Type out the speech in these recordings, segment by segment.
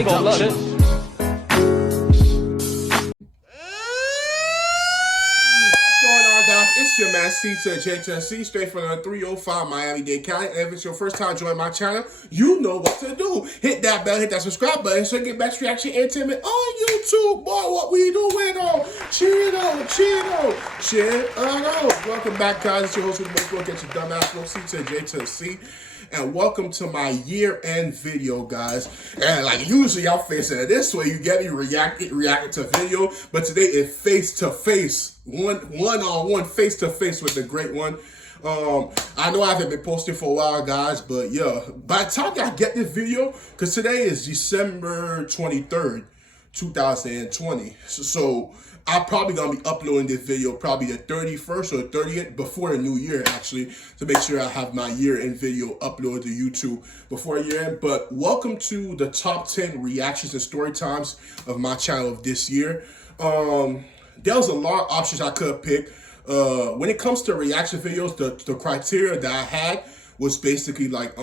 They gon' love this. It's your man C.J.C. straight from the 305 Miami-Dade County. And if it's your first time joining my channel, you know what to do. Hit that bell, hit that subscribe button so you get best reaction entertainment on YouTube. Boy, what we doing on Cheeto. Welcome back, guys. It's your host with the most work at your dumbass look, C.J.C. And welcome to my year-end video, guys. And like usually y'all facing it this way, you get me reacting to video, but today it's face-to-face, one-on-one, face-to-face with the great one. I know I haven't been posting for a while, guys, but yeah, by the time y'all get this video, because today is December 23rd, 2020. So I'm probably gonna be uploading this video probably the 31st or the 30th before the new year, actually, to make sure I have my year-end video uploaded to YouTube before year-end. But welcome to the top 10 reactions and story times of my channel of this year. There was a lot of options I could pick. When it comes to reaction videos, the criteria that I had was basically like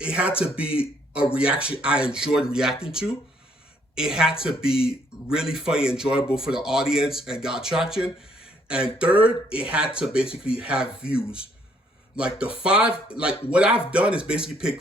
it had to be a reaction I enjoyed reacting to. It had to be really funny, enjoyable for the audience, and got traction. And third, it had to basically have views. Like what I've done is basically pick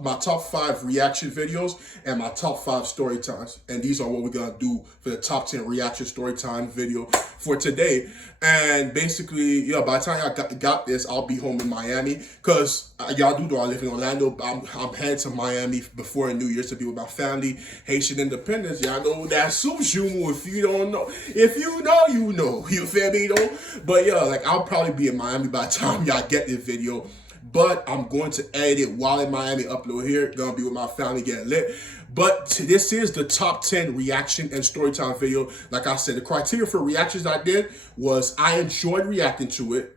my top 5 reaction videos and my top 5 story times. And these are what we're gonna do for the top 10 reaction story time video for today. And basically, yeah, by the time I got this, I'll be home in Miami. Cause y'all do know I live in Orlando. I'm headed to Miami before New Year's to be with my family. Haitian independence, y'all know that sumo. If you don't know, if you know, you know. You feel me though? But yeah, like I'll probably be in Miami by the time y'all get this video, but I'm going to edit it while in Miami, upload here, gonna be with my family, getting lit. But this is the top 10 reaction and storytime video. Like I said, the criteria for reactions I did was I enjoyed reacting to it.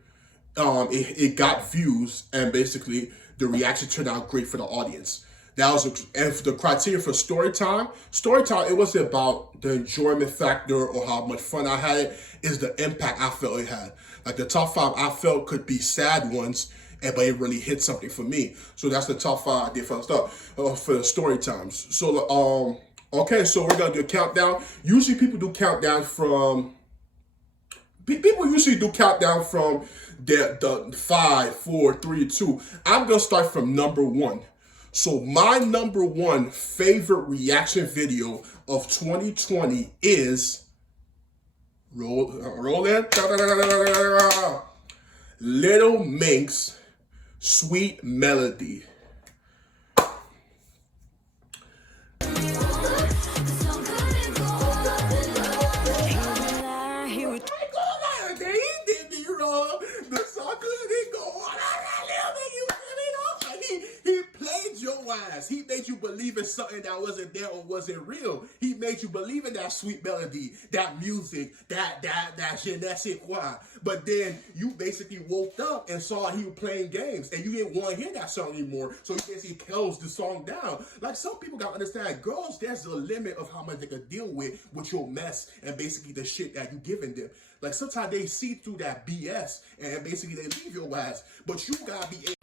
It got views, and basically the reaction turned out great for the audience. That was and for the criteria for storytime, it wasn't about the enjoyment factor or how much fun I had. It is the impact I felt it had. Like the top 5 I felt could be sad ones, but it really hit something for me. So that's the top 5 I did for the stuff for the story times. So okay, so we're gonna do a countdown. Usually people do countdown from. People usually do countdown from the 5, 4, 3, 2. I'm gonna start from number 1. So my number 1 favorite reaction video of 2020 is roll in Little Mink's Sweet Melody. The song couldn't go on. He played your ass. He made you believe in something that wasn't there or wasn't real. He made you believe in that sweet melody, that music, that shit, that shit, why. But then you basically woke up and saw he was playing games, and you didn't want to hear that song anymore. So you basically closed the song down. Like, some people gotta understand, girls, there's a limit of how much they can deal with your mess and basically the shit that you giving them. Like, sometimes they see through that BS and basically they leave your ass. But you gotta be able.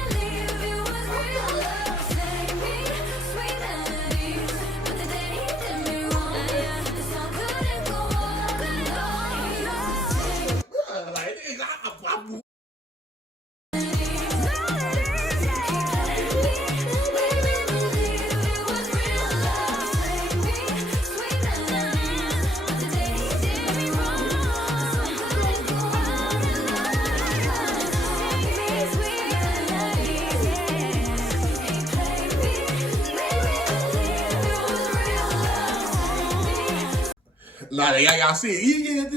Like, y'all see it.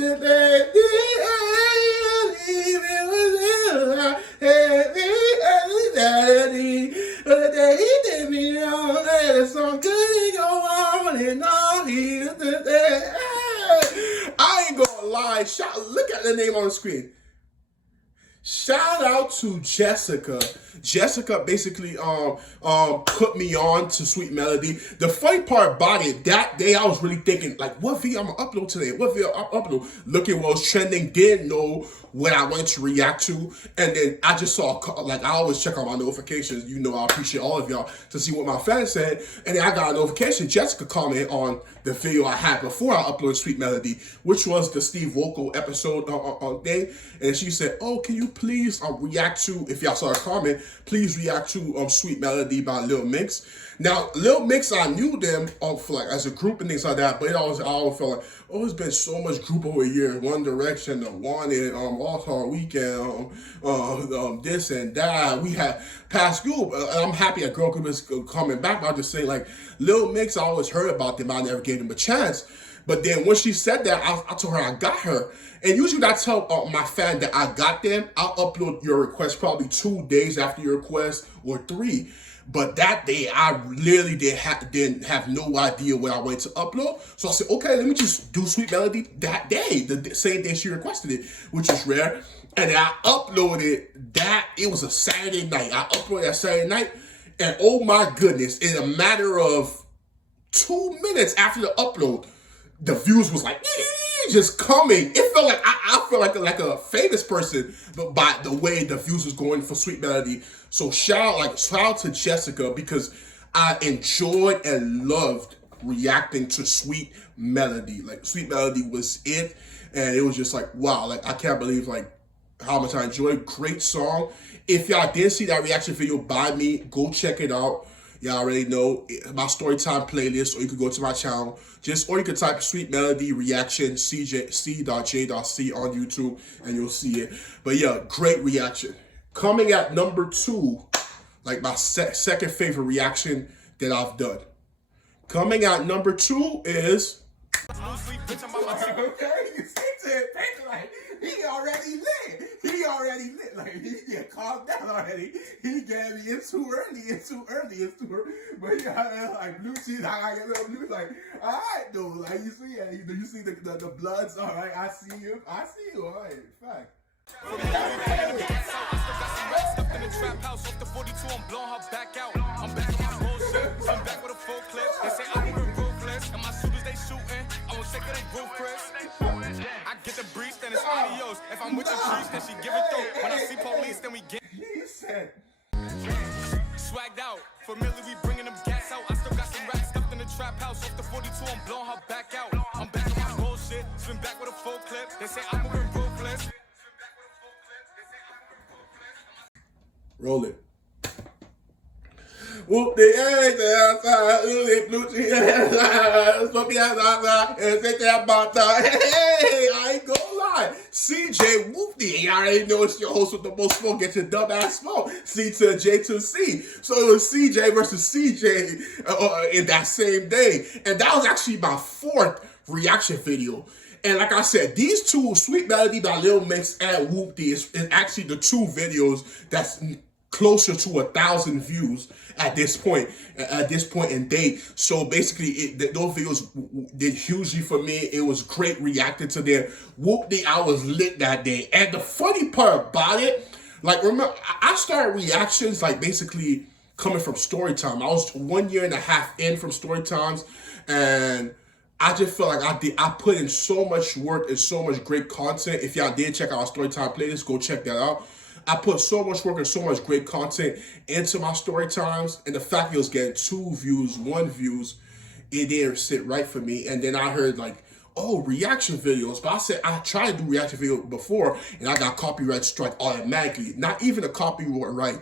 I ain't gonna lie. Look at the name on the screen. Shout out to Jessica. Jessica basically put me on to Sweet Melody. The funny part about it, that day I was really thinking, like, what video I'm gonna upload today? What video I'm upload? Looking what was trending, didn't know what I wanted to react to. And then I just saw, like, I always check on my notifications. You know, I appreciate all of y'all to see what my fans said. And then I got a notification. Jessica commented on the video I had before I uploaded Sweet Melody, which was the Steve Vocal episode thing. And she said, oh, can you please react to, if y'all saw a comment, please react to Sweet Melody by Lil Mix. Now, Lil Mix, I knew them for like as a group and things like that, but I always felt like, oh, it's been so much group over here. One Direction, The Wanted, All-Star Weekend, this and that. We had past group. I'm happy a girl group is coming back. But I'll just say, like, Lil Mix, I always heard about them. I never gave them a chance. But then when she said that, I told her I got her. And usually I tell my fan that I got them, I'll upload your request probably 2 days after your request or 3. But that day, I literally didn't have no idea what I wanted to upload. So I said, okay, let me just do Sweet Melody that day, the same day she requested it, which is rare. And I uploaded that. It was a Saturday night. I uploaded that Saturday night. And oh my goodness, in a matter of 2 minutes after the upload, the views was like just coming. It felt like I felt like a famous person, but by the way the views was going for Sweet Melody. So shout out to Jessica, because I enjoyed and loved reacting to Sweet Melody. Like, Sweet Melody was it, and it was just like, wow, like I can't believe like how much I enjoyed. Great song. If y'all didn't see that reaction video by me, go check it out. Y'all already know my Storytime playlist, or you could go to my channel. Or you could type Sweet Melody Reaction C.J.C on YouTube and you'll see it. But yeah, great reaction. Coming at number 2, like my second favorite reaction that I've done. Coming at number 2 is... Okay, you see it, like, he already lit. Like, he get calmed down already. He gave me it's too early. But yeah, like blue cheese, I get little blue, like, all right though, like you see it, you see the bloods, all right, I see you, all right, fact. If I'm with the trees, then she give it through. When I see police, then we get. He said, Swagged out. Familiar, we bringing them gas out. I still got some racks stuffed in the trap house. Off the 42, I'm blowing her back out. I'm back on my bullshit. Swim back with a full clip. They say I'm moving ruthless. roll it. Whoop the eggs outside, blue cheese smoky outside, and take that bata. Hey, I ain't gonna lie. CJ Whoopty, you already know it's your host with the most smoke, get your dumb ass smoke. C to J to C. So it was CJ versus CJ in that same day. And that was actually my 4th reaction video. And like I said, these two, Sweet Melody by Lil Mix and Whoopty, is actually the 2 videos that's closer to 1,000 views at this point in date. So basically, those videos did hugely for me. It was great reacting to them. Whoopty, I was lit that day. And the funny part about it, like, remember, I started reactions like basically coming from Storytime. I was 1.5 years in from Storytimes, and I just feel like I put in so much work and so much great content. If y'all did check out our Storytime playlist, go check that out. I put so much work and so much great content into my Storytimes, and the fact it was getting 2 views, 1 views, it didn't sit right for me. And then I heard like, oh, reaction videos. But I said, I tried to do reaction video before, and I got copyright strike automatically. Not even a copyright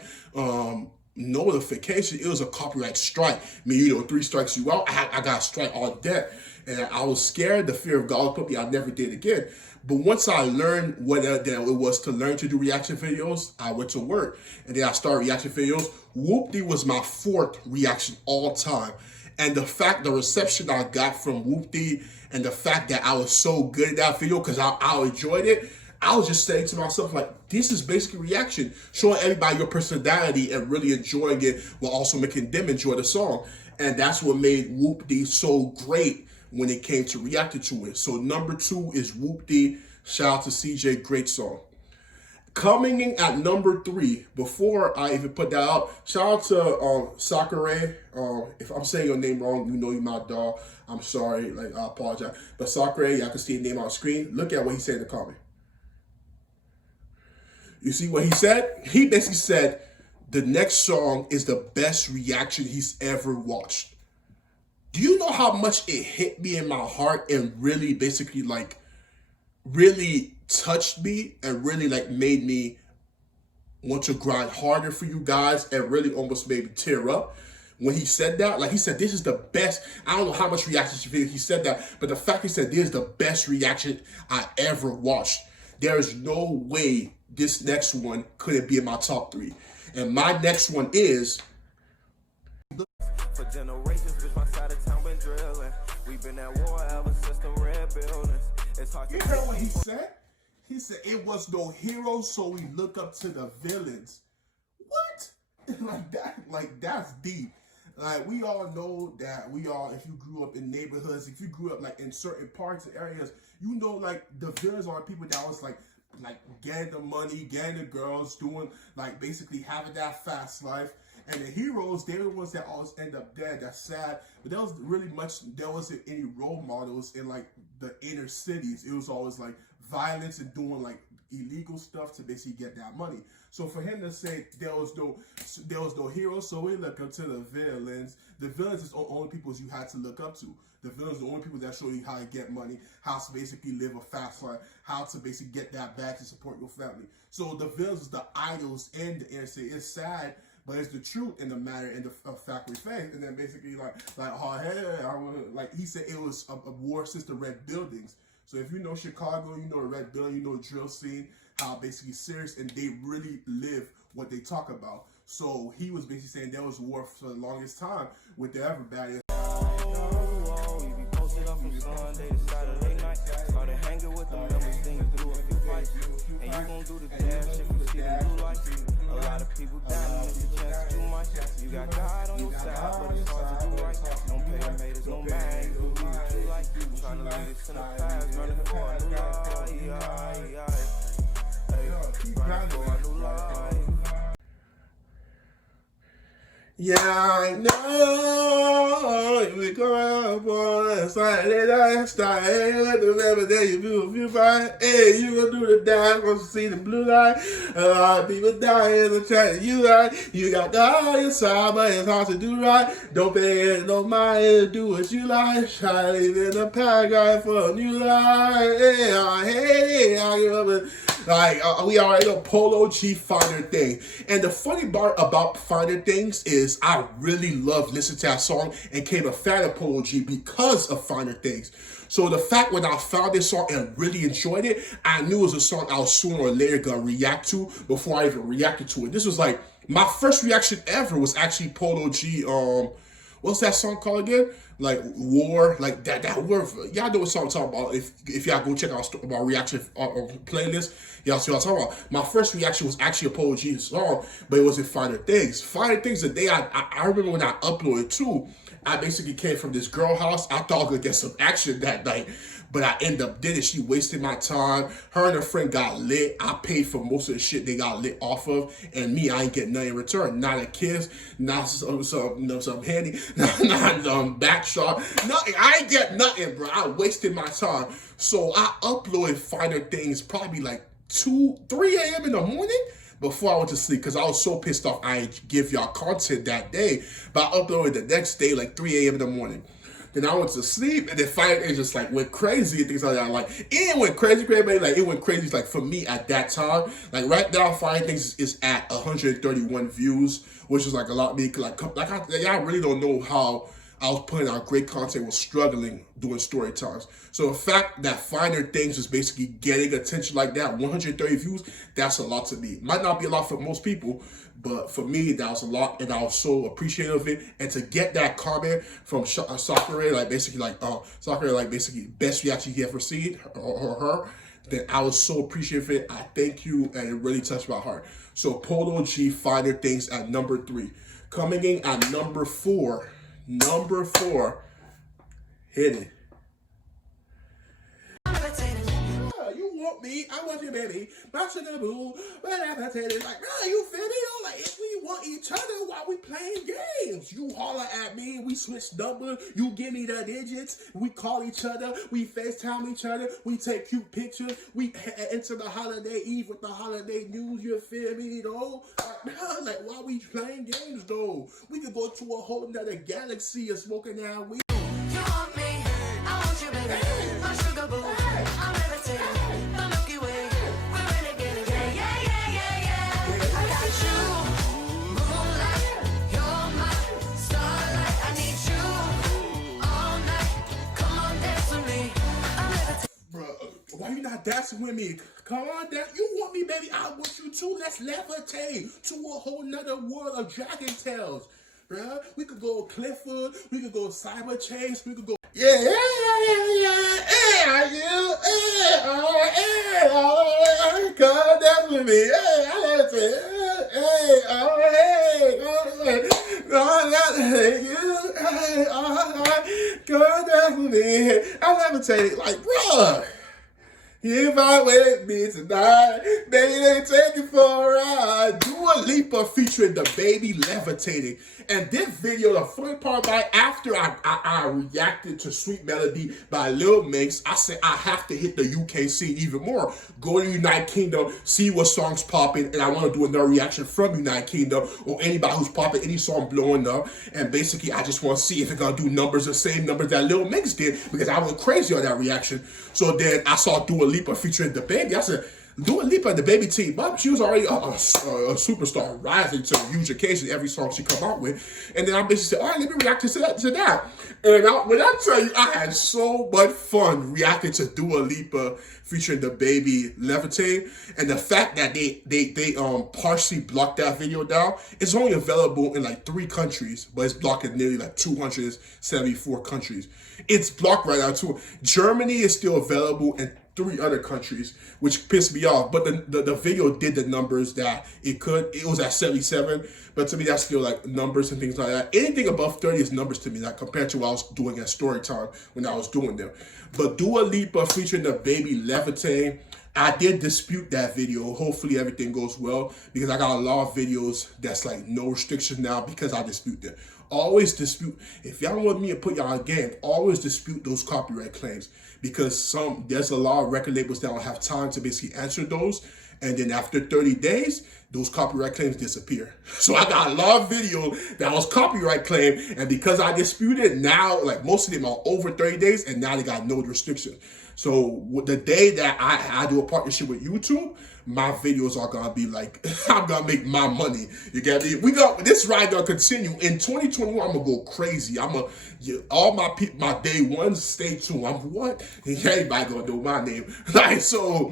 notification. It was a copyright strike. I mean, 3 strikes you out. I got a strike on that. And I was scared. The fear of God put me. I never did again. But once I learned what it was to learn to do reaction videos, I went to work. And then I started reaction videos. Whoopty was my 4th reaction all time. And the reception I got from Whoopty, and the fact that I was so good at that video because I enjoyed it, I was just saying to myself, like, this is basically reaction. Showing everybody your personality and really enjoying it while also making them enjoy the song. And that's what made Whoopty so great when it came to reacting to it. So number 2 is Whoopty. Shout out to CJ, great song. Coming in at number 3, before I even put that out, shout out to Sakura. If I'm saying your name wrong, you know you're my dog. I'm sorry, like I apologize. But Sakura, y'all can see his name on the screen. Look at what he said in the comment. You see what he said? He basically said the next song is the best reaction he's ever watched. Do you know how much it hit me in my heart and really basically like really touched me and really like made me want to grind harder for you guys and really almost made me tear up when he said that? Like he said, this is the best. I don't know how much reactions he said that, but the fact he said this is the best reaction I ever watched. There is no way this next one couldn't be in my top 3. And my next one is for generations, bitch, my side of town been drilling. We've been at war ever since the red buildings. It's hard to. You heard what he said? He said it was no hero, so we look up to the villains. What? Like that's deep. Like we all know that if you grew up in neighborhoods, if you grew up like in certain parts and areas, you know like the villains are people that was like getting the money, getting the girls, doing like basically having that fast life. And the heroes, they're the ones that always end up dead. That's sad. But there wasn't any role models in like the inner cities. It was always like violence and doing like illegal stuff to basically get that money. So for him to say there was no heroes, so we look up to the villains. The villains is the only people you had to look up to. The villains are the only people that show you how to get money, how to basically live a fast life, how to basically get that back to support your family. So the villains is the idols in the inner city. It's sad, but it's the truth in the matter in the fact we face. And then basically oh hey, like he said it was a war since the red buildings. So if you know Chicago, you know the red building, you know the drill scene, how basically serious and they really live what they talk about. So he was basically saying there was war for the longest time with the everybody. You be posted up from Sunday to Saturday night. Started hanging with the members, then you threw a few fights. And you gon' do the dash if you see the blue lights. A lot of people down, miss the chance too much. You got God on your side, but it's hard to do right. Don't pay them haters no man, you do what you like. Trying to leave this in the past, running for a new life. Hey, running for a new life. Yeah, I know we go up on a Saturday night, start hanging with the never day you do a few fights. Hey, you gonna do the dance, gonna see the blue light. A lot of people dying to try to you right. You got God on your side, but it's hard to do right. Don't pay it no mind, do what you like. Try to live in the paragraph for a new life. Hey, I hate it, I give up it. Like, we already know Polo G Finer Thing. And the funny part about Finer Things is I really love listening to that song and became a fan of Polo G because of Finer Things. So the fact when I found this song and really enjoyed it, I knew it was a song I was sooner or later gonna react to before I even reacted to it. This was like, my first reaction ever was actually Polo G, what's that song called again? Like War, like that word. Y'all know what song I'm talking about. If y'all go check out my reaction playlist, y'all see what I'm talking about. My first reaction was actually a Polo G song, but it wasn't Finer Things. Finer Things, the day I remember when I uploaded too, I basically came from this girl house. I thought I could get some action that night, but I ended up did it. She wasted my time. Her and her friend got lit. I paid for most of the shit they got lit off of, and me, I ain't get nothing in return. Not a kiss, not some handy, not back shot. Nothing. I ain't get nothing, bro. I wasted my time. So I uploaded Finer Things probably like 3 a.m. in the morning before I went to sleep because I was so pissed off I ain't give y'all content that day. But I uploaded the next day like 3 a.m. in the morning. Then I went to sleep, and then Finer Things just like went crazy and things like that. Like it went crazy, like it went crazy. Like for me at that time, like right now, Finer Things is at 131 views, which is like a lot. I really don't know how I was putting out great content, was struggling doing story times. So the fact that Finer Things is basically getting attention like that, 130 views, that's a lot to me. Might not be a lot for most people, but for me, that was a lot, and I was so appreciative of it. And to get that comment from Sakura, like basically best reaction he ever seen, or her, then I was so appreciative of it. I thank you, and it really touched my heart. So Polo G Finer Things at number 3. Coming in at number 4, hit it. You want me, I want you, baby. My sugar boo, whatever, take like, bro, you feel me? Like, if we want each other while we playing games, you holler at me, we switch numbers, you give me the digits, we call each other, we FaceTime each other, we take cute pictures, we enter the holiday eve with the holiday news, you feel me, though? Like, while we playing games, though, we could go to a whole nother galaxy of smoking that weed. You want me, I want you, baby. My sugar boo, I'm levitating. The Milky Way, we're renegading. Yeah. I got you, moonlight, you're my starlight. I need you all night. Come on, dance with me. I'm levitating. Bro, why you not dancing with me? Come on, dance. You want me, baby? I want you too. Let's levitate to a whole nother world of dragon tales. Bruh, we could go Clifford, we could go Cyber Chase, we could go yeah, come dance with me, I love it, come dance with me, I levitate, like, bruh. If I with me tonight, baby, they take it for a ride. Dua Lipa featuring the baby levitating. And this video, the funny part about it, after I reacted to Sweet Melody by Lil Mix, I said I have to hit the UK scene even more. Go to United Kingdom, see what songs popping, and I want to do another reaction from United Kingdom or anybody who's popping, any song blowing up. And basically, I just want to see if it's going to do numbers, the same numbers that Lil Mix did, because I went crazy on that reaction. So then I saw Dua Lipa featuring the baby. I said, Dua Lipa and the baby team up. She was already a superstar, rising to a huge occasion every song she come out with. And then I basically said, all right, let me react to that. And when I tell you, I had so much fun reacting to Dua Lipa featuring the baby levitating. And the fact that they partially blocked that video down, it's only available in like 3 countries, but it's blocked in nearly like 274 countries. It's blocked right now too. Germany is still available in 3 other countries, which pissed me off. But the video did the numbers that it could. It was at 77, but to me that's still like numbers and things like that. Anything above 30 is numbers to me, like compared to what I was doing at Storytime when I was doing them. But Dua Lipa featuring the baby levitating, I did dispute that video. Hopefully everything goes well, because I got a lot of videos that's like no restrictions now because I dispute them. Always dispute. If y'all want me to put y'all in game, always dispute those copyright claims, because there's a lot of record labels that don't have time to basically answer those, and then after 30 days, those copyright claims disappear. So I got a lot of videos that was copyright claim, and because I disputed, now like most of them are over 30 days, and now they got no restrictions. So the day that I do a partnership with YouTube, my videos are gonna be like, I'm gonna make my money. You get me? This ride gonna continue. In 2021, I'm gonna go crazy. All my day ones, stay tuned. I'm what? Everybody gonna know my name. Like, so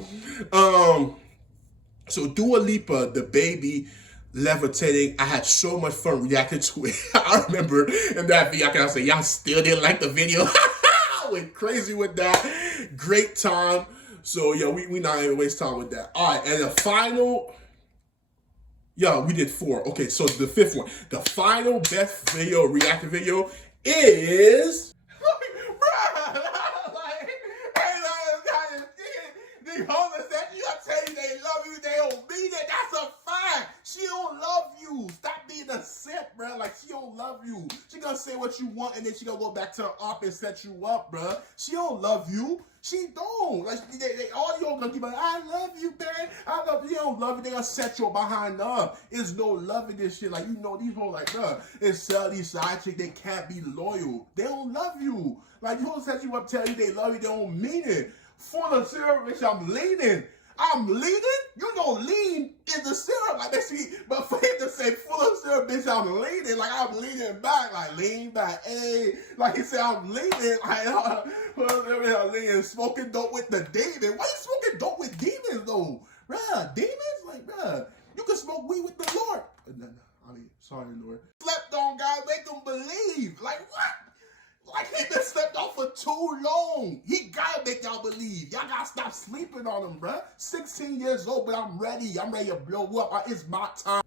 Dua Lipa, the baby levitating, I had so much fun reacting to it. I remember in that video, I said, y'all still didn't like the video. I went crazy with that. Great time. So yeah, we not even waste time with that. All right, and the final, yeah, we did 4. Okay, so the 5th one, the final best video, reactive video is, the homeless that you gotta tell you they love you, they don't mean it. That's a fact. She don't love you. Stop being a simp, bro. Like, she don't love you. She gonna say what you want, and then she gonna go back to her op and set you up, bro. She don't love you. She don't. Like, they all you gonna keep like, I love you, man. I love you. They don't love you. They gonna set you behind up. There's no love in this shit. Like, you know, these hoes like, bruh, and sell these side chicks, they can't be loyal. They don't love you. Like, you don't set you up, tell you they love you, they don't mean it. Full of syrup, bitch, I'm leaning. I'm leaning? You know lean is the syrup. Like, basically, but for him to say full of syrup, bitch, I'm leaning. Like, I'm leaning back. Like, lean back. Hey. Like, he said, I'm leaning. Like, leaning. Smoking dope with the demon. Why you smoking dope with demons, though? Bruh, demons? Like, bruh, you can smoke weed with the Lord. I mean, sorry, Lord. Slept on, guys. Make them believe. Like, what? Like, he been slept on for too long. He gotta make y'all believe. Y'all gotta stop sleeping on him, bruh. 16 years old, but I'm ready. I'm ready to blow up. It's my time.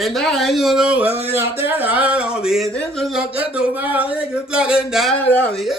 And I ain't gonna know when out there on me. This is a good to my niggas talking down on me. Yeah.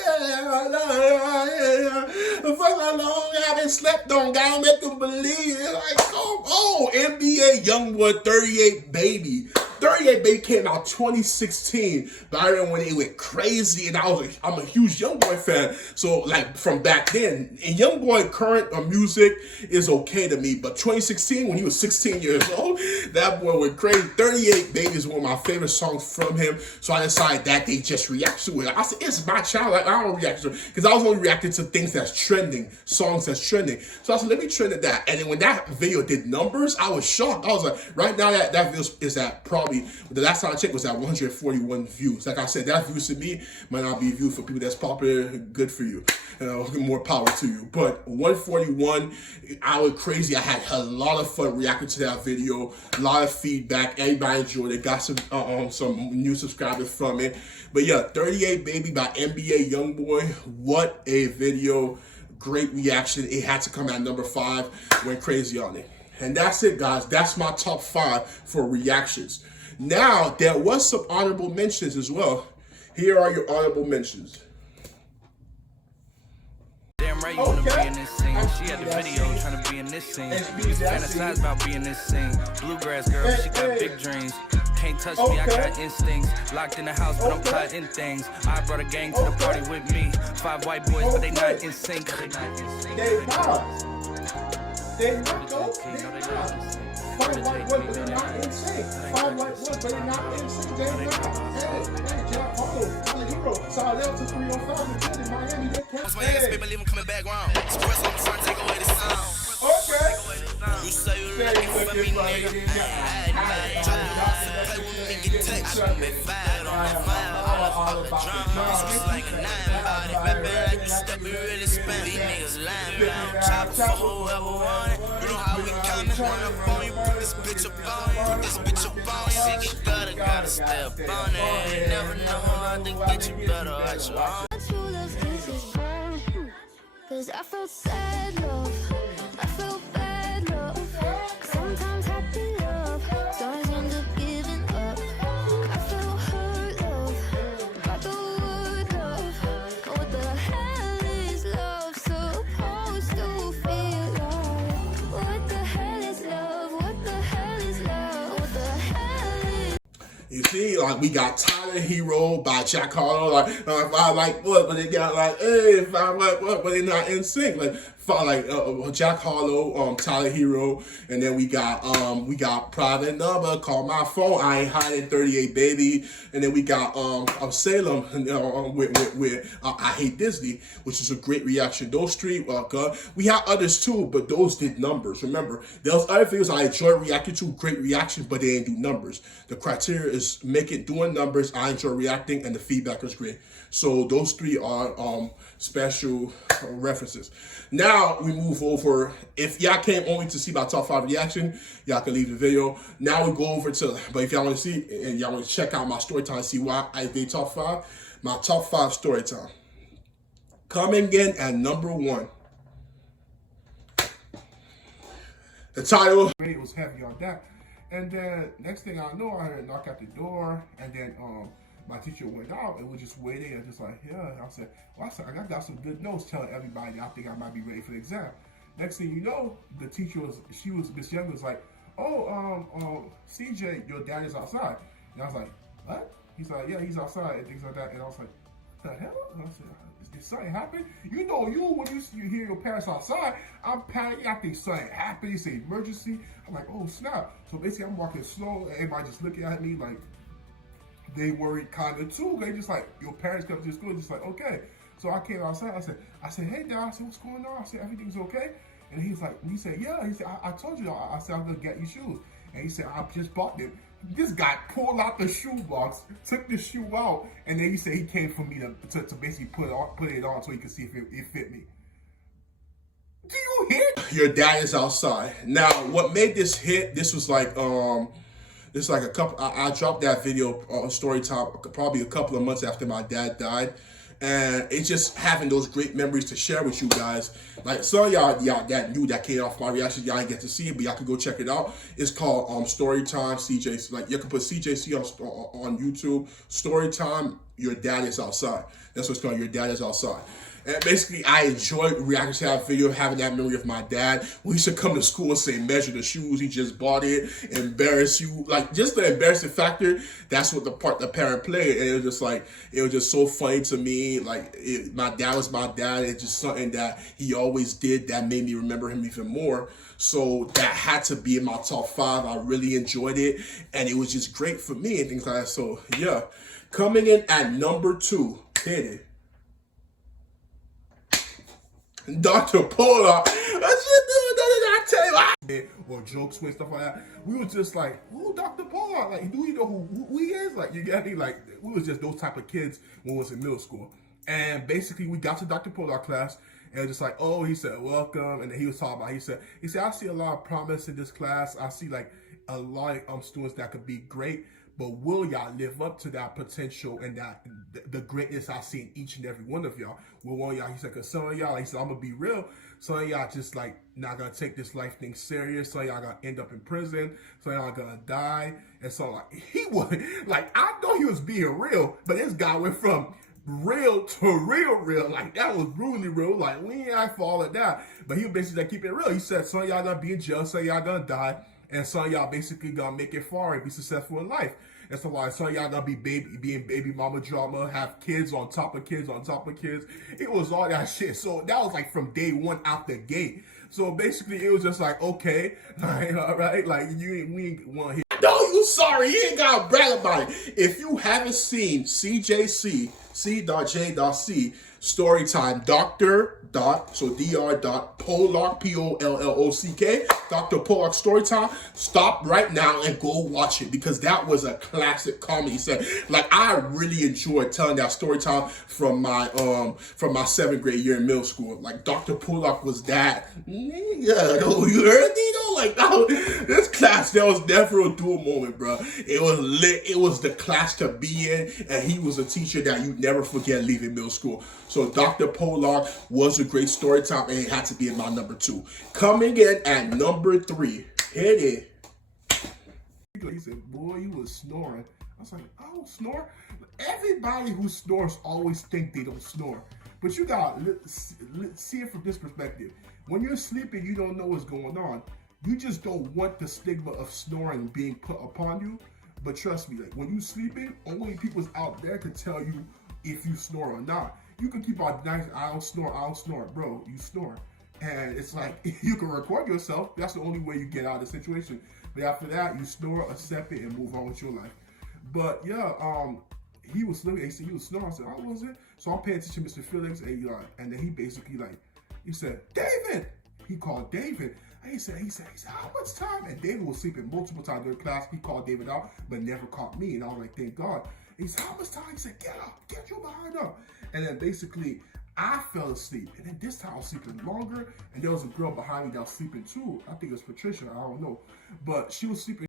For so long I haven't slept on, gotta make them believe. It's like, come on, NBA Youngboy 38 Baby. 38 Baby came out 2016, but I remember when it went crazy, and I'm a huge Youngboy fan. So like from back then, and Youngboy current music is okay to me, but 2016 when he was 16 years old, that boy went crazy. 38 Baby is one of my favorite songs from him, so I decided that they just react to it. I said it's my channel, like, I don't react to it because I was only reacting to things that's trending, songs that's trending. So I said let me trend at that, and then when that video did numbers, I was shocked. I was like, right now that video is at probably, the last time I checked was at 141 views. Like I said, that views to me might not be viewed for people that's popular. Good for you. More power to you. But 141, I was crazy. I had a lot of fun reacting to that video. A lot of feedback. Everybody enjoyed it. Got some new subscribers from it. But yeah, 38 Baby by NBA Youngboy. What a video. Great reaction. It had to come at number 5. Went crazy on it. And that's it, guys. That's my top 5 for reactions. Now, there was some honorable mentions as well. Here are your honorable mentions. Damn right you wanna be in this scene. She had the video trying to be in this scene. Used to fantasize about being in this scene. Bluegrass girl, she got big dreams. Can't touch me, I got instincts. Locked in the house, but I'm caught in things. I brought a gang to the party with me. 5 white boys, but they not in sync. They not. They not, though. They not. 5 white boys, but they're not in sync. 5 white boys, but they're not in sync. They not. Hey, Jack Harlow, Tyler Hero, saw them to 305 in Miami. They can't. My ass paper, leave him coming back round. Express on the front, take away the sound. Okay. You say you looking for me, nigga. Play with me, get text. Been fired on the fire. All the drama. It's like a 9-body. Baby, like you step, we really spend. These niggas lying around. Chopper for whoever want it. You know how we coming. Run up on you, put this bitch up on you. Put this bitch up on you. Sick, gotta step on it. You never know how to get you better at your own. True love kisses burn, 'cause I felt sad love, I felt bad love, sometimes happy love, sometimes end up giving up. I felt hurt love, got the word love. What the hell is love supposed to feel like? What the hell is love? What the hell is love? What the hell is? You see, like we got Tyler Hero by Jack Harlow, like if I like what, but they got like, hey, if I like what, but they're not in sync. Like Jack Harlow, Tyler Hero, and then we got Private Number, Call My Phone, I Ain't Hiding, 38 Baby, and then we got Salem with I Hate Disney, which is a great reaction. Those 3, we had others too, but those did numbers. Remember, there was other things I enjoy reacting to, great reactions, but they didn't do numbers. The criteria is doing numbers. I enjoy reacting, and the feedback was great. So those 3 are special references. Now we move over. If y'all came only to see my top 5 reaction, y'all can leave the video. Now we go over to, but if y'all want to see and y'all want to check out my story time, see why I did top 5, my top 5 story time. Coming in at number 1. The title was heavy on that. And then next thing I know, I heard a knock at the door, and then my teacher went out and was just waiting and just like, yeah. I said, well, I got some good notes telling everybody I think I might be ready for the exam. Next thing you know, the teacher Miss Young was like, oh, CJ, your dad is outside. And I was like, what? He's like, yeah, he's outside and things like that. And I was like, what the hell? And I said, did something happen? You know, when you hear your parents outside, I'm panicking. I think something happened. He said emergency. I'm like, oh snap. So basically, I'm walking slow, and everybody just looking at me like they worried kind of too. They just like, your parents come to school, just like, okay. So I came outside. I said, hey Dad. I said, what's going on? I said, everything's okay. And he said, yeah. He said, I told you. I said, I'm gonna get you shoes. And he said, I just bought them. This guy pulled out the shoe box, took the shoe out, and then he said he came for me to basically put it on so he could see if it fit me. Do you hear? Your dad is outside. Now, what made this hit? This was like a couple. I dropped that video on story time probably a couple of months after my dad died, And it's just having those great memories to share with you guys. Like some of y'all that knew that came off my reaction, y'all didn't get to see it, but y'all can go check it out. It's called Storytime C.J.C. Like you can put C.J.C. on YouTube. Storytime, Your Dad Is Outside. That's what's called, Your Dad Is Outside. And basically, I enjoyed reacting to that video, having that memory of my dad. We used to come to school and say, measure the shoes, he just bought it, embarrass you. Like, just the embarrassing factor, that's what the parent played. And it was just like, it was just so funny to me. Like, my dad was my dad. It's just something that he always did that made me remember him even more. So that had to be in my top 5. I really enjoyed it. And it was just great for me and things like that. So, yeah. Coming in at number 2, hit it. Dr. Polar, I tell you, or jokes with stuff like that. We was just like, who Dr. Polar? Like, do you know who he is? Like, you get me? Like, we was just those type of kids when we was in middle school. And basically, we got to Dr. Polar class, and just like, oh, he said, welcome. And then he was talking about, he said, I see a lot of promise in this class. I see like a lot of students that could be great. But will y'all live up to that potential and that the greatness I see in each and every one of y'all? Will one of y'all, he said, because some of y'all, he said, I'm going to be real. Some of y'all just like not going to take this life thing serious. Some of y'all going to end up in prison. Some of y'all going to die. And so like, he was, like, I know he was being real, but this guy went from real to real. Like, that was brutally real. Like, we ain't fall it down. But he basically like, keep it real. He said, some of y'all going to be in jail. Some of y'all going to die. And some of y'all basically going to make it far and be successful in life. That's why some of y'all gonna be being baby mama drama, have kids on top of kids on top of kids. It was all that shit. So that was like from day one out the gate. So basically it was just like, okay, all right, like we ain't want to hear. No, you sorry, you ain't gotta brag about it. If you haven't seen C.J.C. C.J.C. Storytime, Dr. Pollock, P-O-L-L-O-C-K, Dr. Pollock Storytime, stop right now and go watch it, because that was a classic comedy set. Like, I really enjoyed telling that story time from my 7th grade year in middle school. Like, Dr. Pollock was that nigga, though, you heard me though? Like, this class, that was never a dual moment, bro. It was lit. It was the class to be in, and he was a teacher that you never forget leaving middle school. So Dr. Pollock was a great story time, and it had to be in my number 2. Coming in at number 3, hit it. He said, boy, you was snoring. I was like, I don't snore. Everybody who snores always think they don't snore. But you gotta see it from this perspective. When you're sleeping, you don't know what's going on. You just don't want the stigma of snoring being put upon you. But trust me, like, when you sleeping, only people's out there can tell you if you snore or not. You can keep on nice, I don't snore, bro, you snore. And it's like, you can record yourself, that's the only way you get out of the situation. But after that, you snore, accept it, and move on with your life. But yeah, he was snoring, he said he was snoring, I said, oh, was it? So I'm paying attention to Mr. Felix, and then he basically he said, David! He called David. And he said, how much time? And David was sleeping multiple times during class. He called David out, but never caught me. And I was like, thank God. He said, how much time? He said, get up, get your behind up. And then basically, I fell asleep. And then this time I was sleeping longer. And there was a girl behind me that was sleeping too. I think it was Patricia, I don't know. But she was sleeping.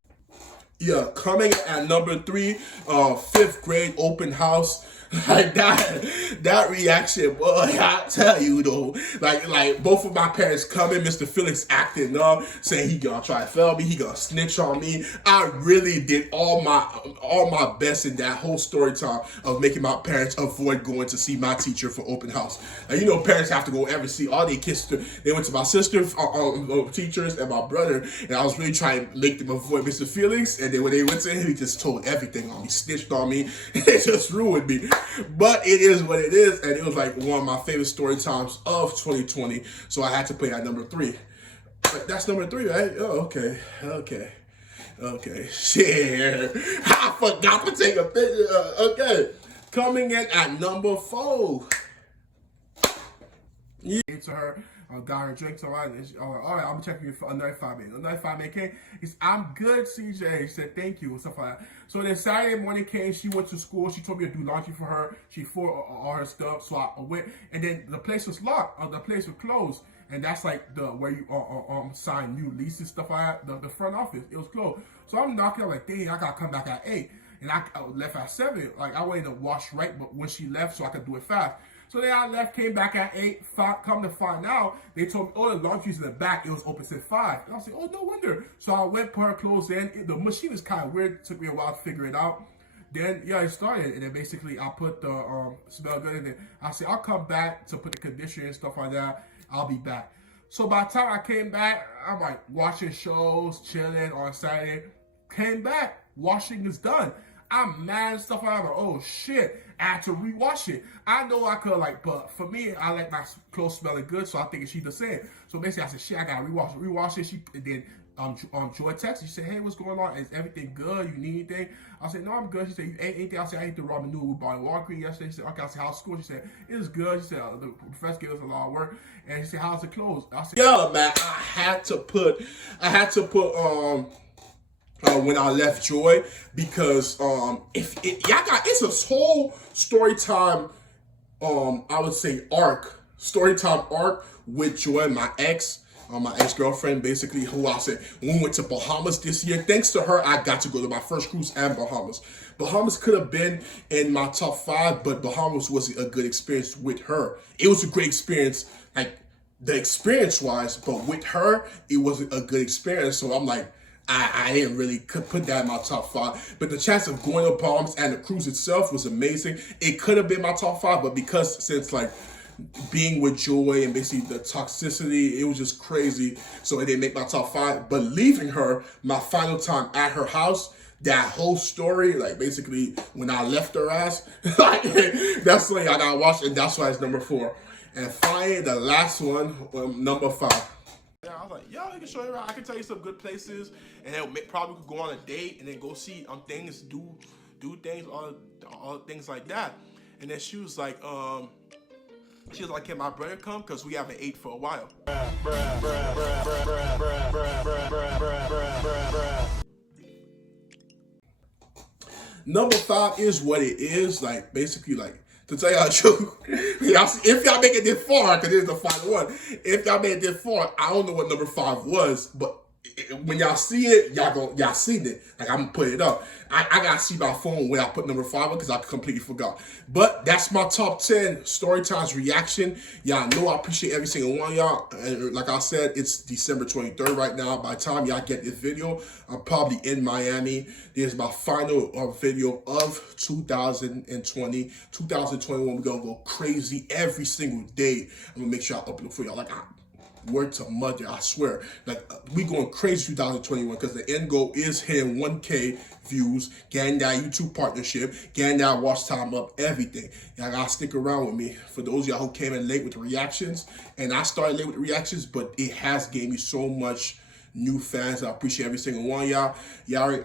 Yeah, coming at number 3, 5th grade open house. Like that reaction, boy, I tell you though, like both of my parents coming, Mr. Felix acting up, saying he gonna try to fail me, he gonna snitch on me. I really did all my best in that whole story time of making my parents avoid going to see my teacher for open house. And you know, parents have to go ever see all their kids. They went to my sister's teachers and my brother, and I was really trying to make them avoid Mr. Felix. And then when they went to him, he just told everything on me, snitched on me. It just ruined me. But it is what it is, and it was like one of my favorite story times of 2020, so I had to put it at number 3. But that's number 3, right? Oh, okay. Shit, I forgot to take a picture. Okay, coming in at number 4. Yeah. To her, got her drinks, all right. All right, I'm checking you for another 5 minutes. Another 5 minutes came. I'm good, CJ. She said thank you and stuff like that. So then Saturday morning came. She went to school. She told me to do laundry for her. She for all her stuff. So I went, and then the place was locked. The place was closed, and that's like where you sign new leases stuff like that. The front office, it was closed. So I'm knocking. I'm like, dang, I gotta come back at 8. and I left at 7. Like I waited to wash right, but when she left, so I could do it fast. So then I left, came back at 8. Come to find out, they told me, oh, the laundry's in the back. It was open till 5. And I was like, oh, no wonder. So I went, put her clothes in. The machine is kind of weird. It took me a while to figure it out. Then, yeah, it started. And then basically I put the smell good in it. I said, I'll come back to put the conditioner and stuff like that. I'll be back. So by the time I came back, I'm like watching shows, chilling on Saturday. Came back, washing is done. I'm mad and stuff like that. Like, oh shit, I had to rewash it. I know I could but for me, I like my clothes smelling good, so I think she the same. So basically, I said, shit, I gotta rewash it. And then Joy texted. She said, hey, what's going on? Is everything good? You need anything? I said, no, I'm good. She said, you ate anything? I said, I ate the ramen noodle we bought in Walgreens yesterday. She said, okay. I said, how's school? She said, it's good. She said, the professor gave us a lot of work. And she said, how's the clothes? I said, yeah, man, I had to put when I left Joy, because it's a whole story time, I would say story time arc with Joy, my ex-girlfriend, basically, who I said, when we went to Bahamas this year, thanks to her, I got to go to my first cruise and Bahamas. Bahamas could have been in my top 5, but Bahamas wasn't a good experience with her. It was a great experience, like the experience-wise, but with her, it wasn't a good experience. So I'm like, I didn't really put that in my top 5, but the chance of going to Bahamas and the cruise itself was amazing. It could have been my top 5, but since like being with Joy and basically the toxicity, it was just crazy. So it didn't make my top 5. But leaving her, my final time at her house, that whole story, like basically when I left her ass, like, that's something I gotta watch, and that's why it's number 4. And finally, the last one, number 5. Yeah, I was like, yo, I can show you around. I can tell you some good places, and then probably could go on a date and then go see things, do things, all things like that. And then she was like, can my brother come? Because we haven't ate for a while. Number 5 is what it is. Like, basically, like, to tell y'all the truth, if y'all make it this far, because this is the final one, if y'all made it this far, I don't know what number 5 was, but when y'all see it, y'all seen it. Like, I'm gonna put it up. I gotta see my phone when I put number 5 because I completely forgot. But that's my top 10 Storytimes reaction. Y'all know I appreciate every single one of y'all. And like I said, it's December 23rd right now. By the time y'all get this video, I'm probably in Miami. There's my final video of 2020. 2021, we're gonna go crazy every single day. I'm gonna make sure I upload for y'all. Like, word to mother, I swear. Like, we going crazy 2021 because the end goal is hitting 1K views, getting that YouTube partnership, getting that watch time up, everything. Y'all gotta stick around with me. For those of y'all who came in late with the reactions, and I started late with the reactions, but it has gave me so much new fans. I appreciate every single one of y'all.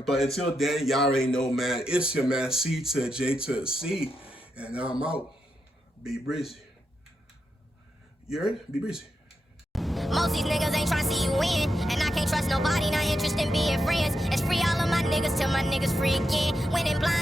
But until then, y'all already know, man, it's your man C to J to C, and I'm out. Be breezy. You heard? Be breezy. Most these niggas ain't tryna see you win, and I can't trust nobody, not interested in being friends. It's free all of my niggas till my niggas free again. When in blind